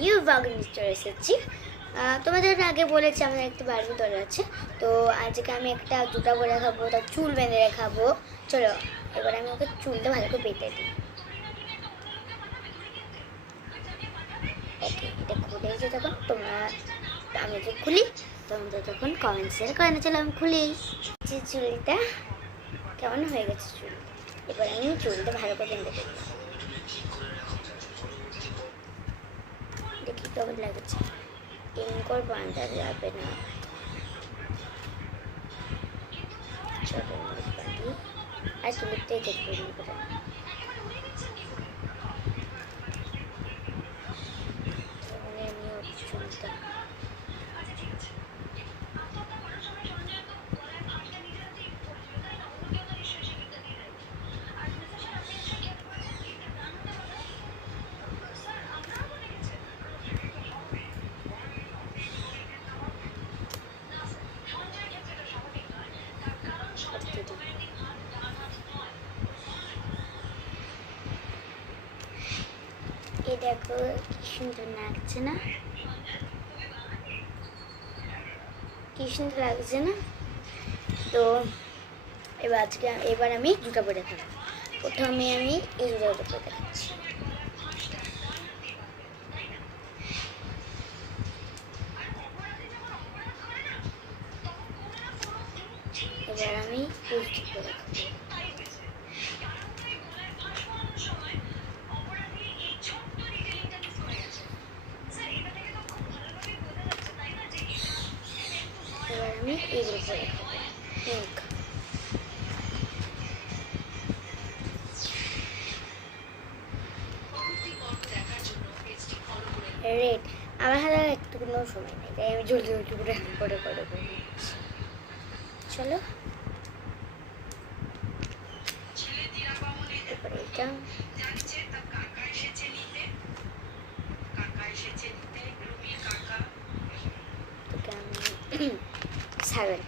New blog নিয়ে চলে এসেছি। তোমাদের আগে বলেছি আমাদের একটা বারবি দল আছে, তো আজকে আমি একটা জুতা পরে দেখাবো, তার চুল বেঁধে দেখাবো। চলো এবার আমি ওকে চুলটা ভালো করে বেঁধে দিই। ওকে, এটা খুলে এসে তখন তোমরা, আমি যে খুলি তোমরা তখন কমেন্ট শেয়ার করে না। চলো আমি খুলি। যে চুলটা কেমন হয়ে গেছে চুল, এবার আমি চুলটা ভালো করে বেঁধে দেবো। দেখি কেমন লাগছে, ইনকর বাঁধা যাবে না। চলো বাঁধি আর চুলটাই দেখবো করে। চুলটা এই দেখো কি সুন্দর লাগছে না, কি সুন্দর লাগছে না। তো এবার আমি জুতা পরে দেখাবো। প্রথমে আমি এই জুতাটা পরে দেখাচ্ছি। এবার আমি এই জুতা পরে দেখাবো। এবার আমি এইগুলো পরে দেখাবো, পিঙ্ক। রেড। আমার হাতে একটু কোনো সময় নেই, তাই আমি জলদি জলদি করে পরে করে নিচ্ছি। চলো এবার এটা তোকে আমি সাবেন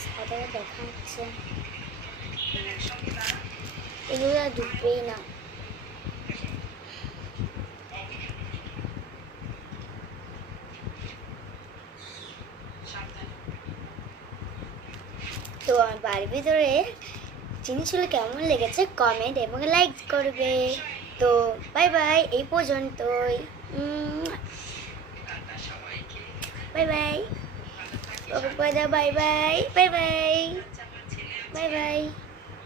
সাদা দেখা হচ্ছে, এগুলো আর ঢুকবেই না। তো আমার বাড়ির ভিতরে জিনিসগুলো কেমন লেগেছে কমেন্ট এবং লাইক করবে। তো বাই বাই, এই পর্যন্তই। Bye bye bye bye bye bye bye bye bye.